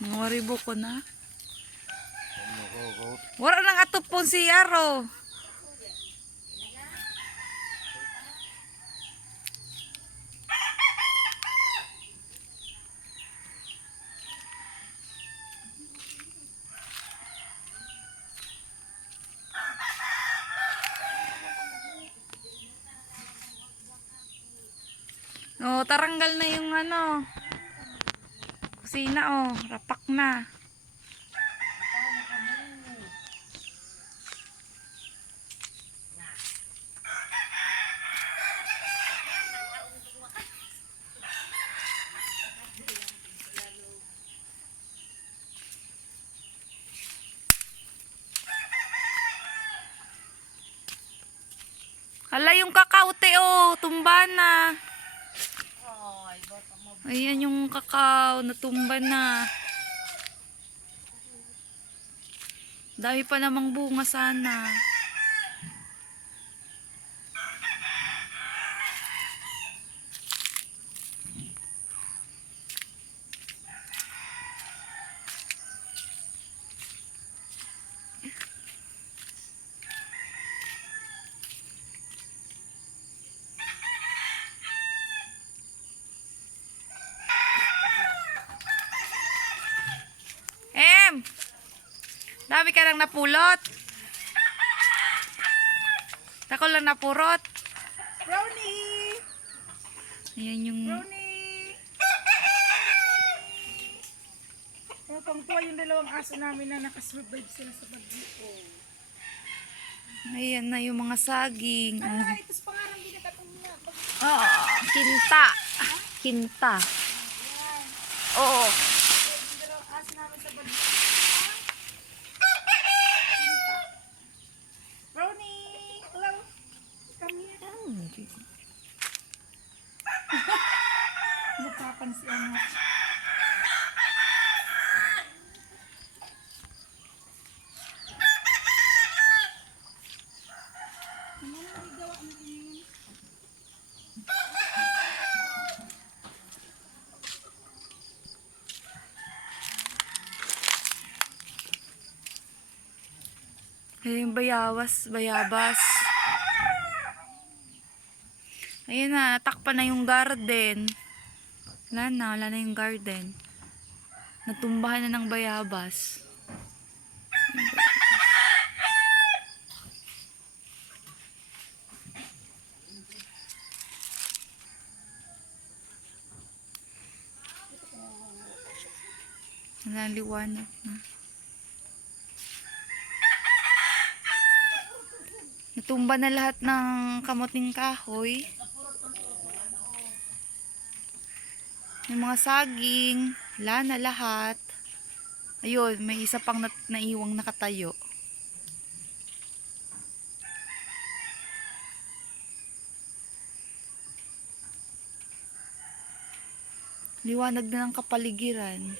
Mga waribo ko na. Wala nang atupon si Yaro. Oh, taranggal na yung ano. Kusina oh, rapak na. Hala yung kakaute oh, tumba na. Ayan yung kakao, natumba na. Dami pa namang bunga sana. Dami ka lang napulot. Tako lang napurot. Brownie! Ayan yung... Brownie! Pangtuwa yung dalawang aso namin na nakasurvive sila sa bagyo. Ayan na yung mga saging. Ay, ito sa pangarang ginatapong na. Kinta. Kinta. Oo. Yung dalawang aso namin sa bagyo. Brownie! Hello! Come here. Nagpapansin mo. Ayan yung bayabas. Ayan na, natakpan na yung garden. Wala na yung garden. Natumbahan na ng bayabas. Wala, liwanag na. Natumba na lahat ng kamuting kahoy. Yung mga saging, wala na lahat. Ayun, may isa pang naiwang nakatayo. Liwanag na ng kapaligiran.